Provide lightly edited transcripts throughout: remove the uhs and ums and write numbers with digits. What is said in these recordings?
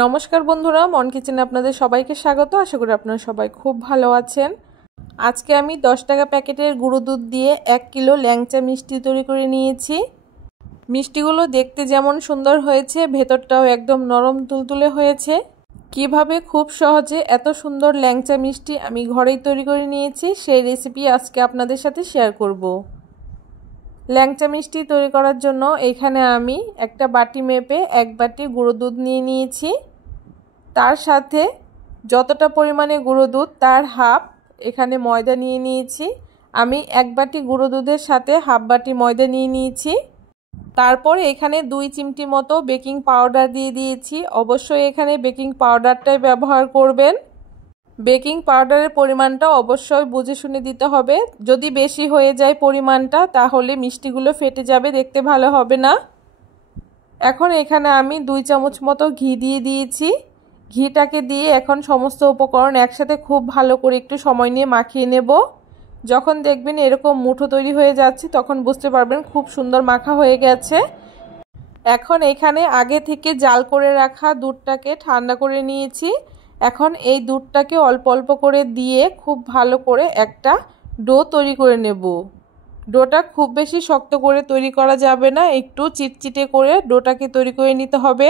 নমস্কার বন্ধুরা, মন কিচেনে আপনাদের সবাইকে স্বাগত। আশা করি আপনারা সবাই খুব ভালো আছেন। আজকে আমি 10 টাকা প্যাকেটের গুঁড়ো দুধ দিয়ে 1 কিলো ল্যাংচা মিষ্টি তৈরি করে নিয়েছি। মিষ্টিগুলো দেখতে যেমন সুন্দর হয়েছে, ভেতরটাও একদম নরম তুলতুলে হয়েছে। কিভাবে খুব সহজে এত সুন্দর ল্যাংচা মিষ্টি আমি ঘরেই তৈরি করে নিয়েছি, সেই রেসিপি আজকে আপনাদের সাথে শেয়ার করব। ল্যাংচা মিষ্টি তৈরি করার জন্য এখানে আমি একটা বাটি মেপে 1 বাটি গুঁড়ো দুধ নিয়ে নিয়েছি। তার সাথে যতটা পরিমাণে গুঁড়ো দুধ তার হাফ এখানে ময়দা নিয়ে নিয়েছি। আমি 1 বাটি গুঁড়ো দুধের সাথে হাফ বাটি ময়দা নিয়ে নিয়েছি। তারপর এখানে 2 চিমটি মতো বেকিং পাউডার দিয়ে দিয়েছি। অবশ্যই এখানে বেকিং পাউডারটাই ব্যবহার করবেন। বেকিং পাউডারের পরিমাণটা অবশ্যই বুঝে শুনে দিতে হবে। যদি বেশি হয়ে যায় পরিমাণটা, তাহলে মিষ্টিগুলো ফেটে যাবে, দেখতে ভালো হবে না। এখন এখানে আমি 2 চামচ মতো ঘি দিয়ে দিয়েছি। ঘিটাকে দিয়ে এখন সমস্ত উপকরণ একসাথে খুব ভালো করে একটু সময় নিয়ে মাখিয়ে নেব। যখন দেখবেন এরকম মুঠো তৈরি হয়ে যাচ্ছে, তখন বুঝতে পারবেন খুব সুন্দর মাখা হয়ে গেছে। এখন এখানে আগে থেকে জাল করে রাখা দুধটাকে ঠান্ডা করে নিয়েছি। এখন এই দুধটাকে অল্প অল্প করে দিয়ে খুব ভালো করে একটা ডো তৈরি করে নেব। ডোটা খুব বেশি শক্ত করে তৈরি করা যাবে না, একটু চিটচিটে করে ডোটাকে তৈরি করে নিতে হবে।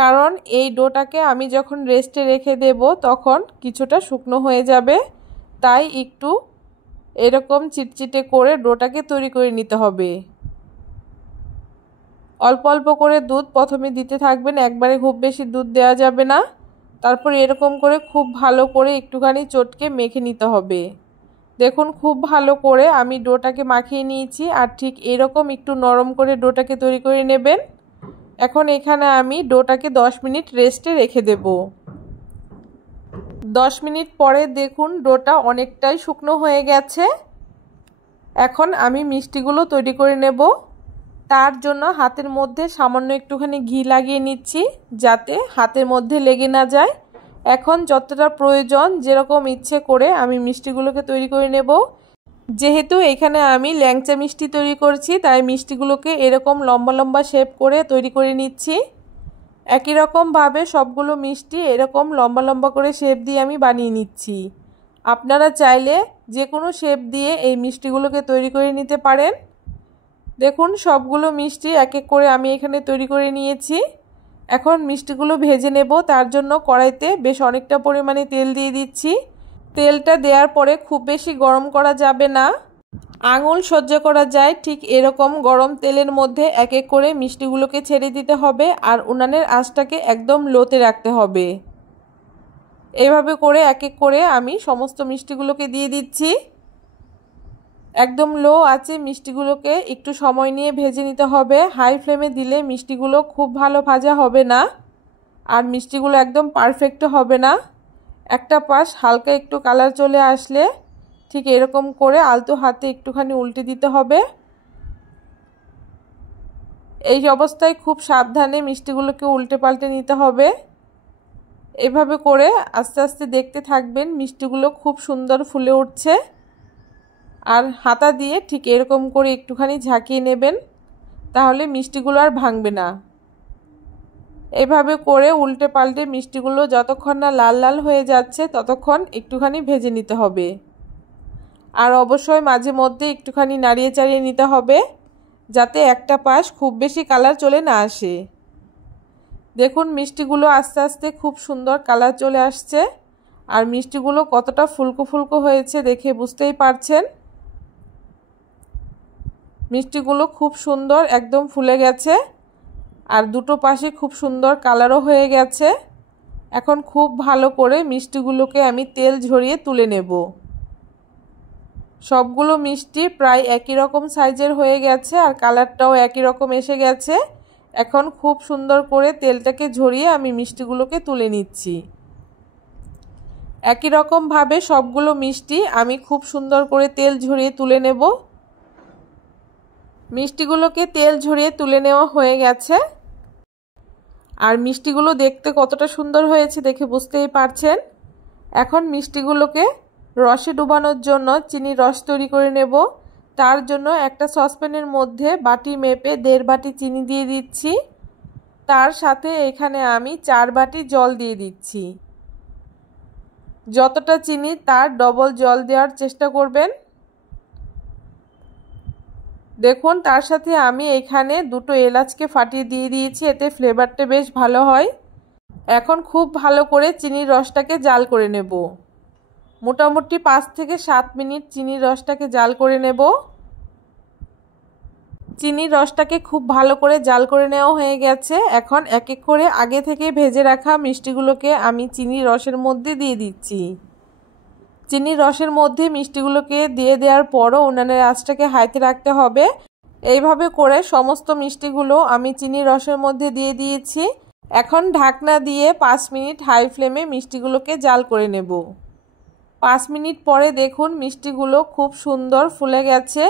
কারণ এই ডোটাকে আমি যখন রেস্টে রেখে দেব তখন কিছুটা শুকনো হয়ে যাবে, তাই একটু এরকম চিটচিটে করে ডোটাকে তৈরি করে নিতে হবে। অল্প অল্প করে দুধ প্রথমে দিতে থাকবেন, একবারে খুব বেশি দুধ দেওয়া যাবে না। তারপর এরকম করে খুব ভালো করে একটুখানি চটকে মেখে নিতে হবে। দেখুন খুব ভালো করে আমি ডোটাকে মাখিয়ে নিয়েছি, আর ঠিক এরকম একটু নরম করে ডোটাকে তৈরি করে নেবেন। এখন এখানে আমি ডোটাকে 10 মিনিট রেস্টে রেখে দেব। 10 মিনিট পরে দেখুন ডোটা অনেকটাই শুকনো হয়ে গেছে। এখন আমি মিষ্টিগুলো তৈরি করে নেব। তার জন্য হাতের মধ্যে সামান্য একটুখানি ঘি লাগিয়ে নিচ্ছি, যাতে হাতের মধ্যে লেগে না যায়। এখন যতটা প্রয়োজন যেরকম ইচ্ছে করে আমি মিষ্টিগুলোকে তৈরি করে নেব। যেহেতু এখানে আমি ল্যাংচা মিষ্টি তৈরি করছি, তাই মিষ্টিগুলোকে এরকম লম্বা লম্বা শেপ করে তৈরি করে নিচ্ছি। একই রকমভাবে সবগুলো মিষ্টি এরকম লম্বা লম্বা করে শেপ দিয়ে আমি বানিয়ে নিচ্ছি। আপনারা চাইলে যে কোনো শেপ দিয়ে এই মিষ্টিগুলোকে তৈরি করে নিতে পারেন। দেখুন সবগুলো মিষ্টি এক এক করে আমি এখানে তৈরি করে নিয়েছি। এখন মিষ্টিগুলো ভেজে নেব। তার জন্য কড়াইতে বেশ অনেকটা পরিমাণে তেল দিয়ে দিচ্ছি। তেলটা দেওয়ার পরে খুব বেশি গরম করা যাবে না, আঙুল সহ্য করা যায় ঠিক এরকম গরম তেলের মধ্যে এক এক করে মিষ্টিগুলোকে ছেড়ে দিতে হবে, আর উনানের আঁচটাকে একদম লোতে রাখতে হবে। এভাবে করে এক এক করে আমি সমস্ত মিষ্টিগুলোকে দিয়ে দিচ্ছি। একদম লো আছে মিষ্টিগুলোকে একটু সময় নিয়ে ভেজে নিতে হবে। হাই ফ্লেমে দিলে মিষ্টিগুলো খুব ভালো ভাজা হবে না, আর মিষ্টিগুলো একদম পারফেক্ট হবে না। একটা পাশ হালকা একটু কালার চলে আসলে ঠিক এরকম করে আলতো হাতে একটুখানি উল্টে দিতে হবে। এই অবস্থায় খুব সাবধানে মিষ্টিগুলোকে উল্টে পাল্টে নিতে হবে। এভাবে করে আস্তে আস্তে দেখতে থাকবেন মিষ্টিগুলো খুব সুন্দর ফুলে উঠছে। আর হাতা দিয়ে ঠিক এরকম করে একটুখানি ঝাঁকিয়ে নেবেন, তাহলে মিষ্টিগুলো আর ভাঙবে না। এভাবে করে উল্টে পাল্টে মিষ্টিগুলো যতক্ষণ না লাল লাল হয়ে যাচ্ছে ততক্ষণ একটুখানি ভেজে নিতে হবে। আর অবশ্যই মাঝে মধ্যে একটুখানি নাড়িয়ে চাড়িয়ে নিতে হবে, যাতে একটা পাশ খুব বেশি কালার চলে না আসে। দেখুন মিষ্টিগুলো আস্তে আস্তে খুব সুন্দর কালার চলে আসছে, আর মিষ্টিগুলো কতটা ফুলকো ফুলকো হয়েছে দেখে বুঝতেই পারছেন। মিষ্টিগুলো খুব সুন্দর একদম ফুলে গেছে, আর দুটো পাশে খুব সুন্দর কালারও হয়ে গেছে। এখন খুব ভালো করে মিষ্টিগুলোকে আমি তেল ঝরিয়ে তুলে নেব। সবগুলো মিষ্টি প্রায় একই রকম সাইজের হয়ে গেছে, আর কালারটাও একই রকম এসে গেছে। এখন খুব সুন্দর করে তেলটাকে ঝরিয়ে আমি মিষ্টিগুলোকে তুলে নিচ্ছি। একই রকমভাবে সবগুলো মিষ্টি আমি খুব সুন্দর করে তেল ঝরিয়ে তুলে নেব। মিষ্টিগুলোকে তেল ঝরিয়ে তুলে নেওয়া হয়ে গেছে, আর মিষ্টিগুলো দেখতে কতটা সুন্দর হয়েছে দেখে বুঝতেই পারছেন। এখন মিষ্টিগুলোকে রসে ডুবানোর জন্য চিনির রস তৈরি করে নেব। তার জন্য একটা সসপ্যানের মধ্যে বাটি মেপে 1.5 বাটি চিনি দিয়ে দিচ্ছি। তার সাথে এখানে আমি 4 বাটি জল দিয়ে দিচ্ছি। যতটা চিনি তার ডবল জল দেওয়ার চেষ্টা করবেন। দেখুন তার সাথে আমি এখানে 2টো এলাচকে ফাটিয়ে দিয়ে দিয়েছি, এতে ফ্লেভারটা বেশ ভালো হয়। এখন খুব ভালো করে চিনির রসটাকে জাল করে নেব। মোটামুটি 5 থেকে 7 মিনিট চিনির রসটাকে জাল করে নেব। চিনির রসটাকে খুব ভালো করে জাল করে নেওয়া হয়ে গেছে। এখন এক এক করে আগে থেকে ভেজে রাখা মিষ্টিগুলোকে আমি চিনির রসের মধ্যে দিয়ে দিচ্ছি। চিনির রসের মধ্যে মিষ্টিগুলোকে দিয়ে দেওয়ার পরও উনানের আঁচটাকে হাইতে রাখতে হবে। এইভাবে করে সমস্ত মিষ্টিগুলো আমি চিনির রসের মধ্যে দিয়ে দিয়েছি। এখন ঢাকনা দিয়ে 5 মিনিট হাই ফ্লেমে মিষ্টিগুলোকে জাল করে নেব। 5 মিনিট পরে দেখুন মিষ্টিগুলো খুব সুন্দর ফুলে গেছে,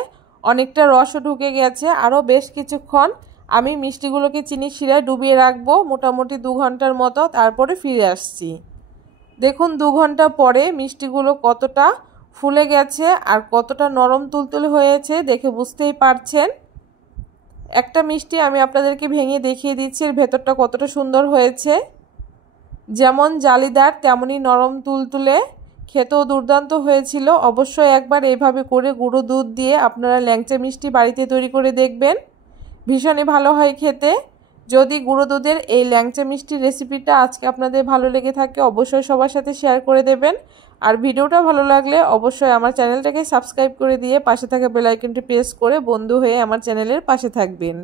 অনেকটা রসও ঢুকে গেছে। আরও বেশ কিছুক্ষণ আমি মিষ্টিগুলোকে চিনির শিরায় ডুবিয়ে রাখবো, মোটামুটি 2 ঘন্টার মতো, তারপরে ফিরে আসছি। দেখুন 2 ঘন্টা পরে মিষ্টিগুলো কতটা ফুলে গেছে আর কতটা নরম তুলতুলে হয়েছে দেখে বুঝতেই পারছেন। একটা মিষ্টি আমি আপনাদেরকে ভেঙে দেখিয়ে দিচ্ছি এর ভেতরটা কতটা সুন্দর হয়েছে। যেমন জালিদার তেমনই নরম তুলতুলে, খেতেও দুর্দান্ত হয়েছিল। অবশ্যই একবার এইভাবে করে গুঁড়ো দুধ দিয়ে আপনারা ল্যাংচা মিষ্টি বাড়িতে তৈরি করে দেখবেন, ভীষণই ভালো হয় খেতে। যদি গুঁড়ো দুধের এই ল্যাংচা মিষ্টির রেসিপিটা আজকে আপনাদের ভালো লেগে থাকে অবশ্যই সবার সাথে শেয়ার করে দেবেন। আর ভিডিওটা ভালো লাগলে অবশ্যই আমার চ্যানেলটাকে সাবস্ক্রাইব করে দিয়ে পাশে থাকা বেল আইকনটি প্রেস করে বন্ধু হয়ে আমার চ্যানেলের পাশে থাকবেন।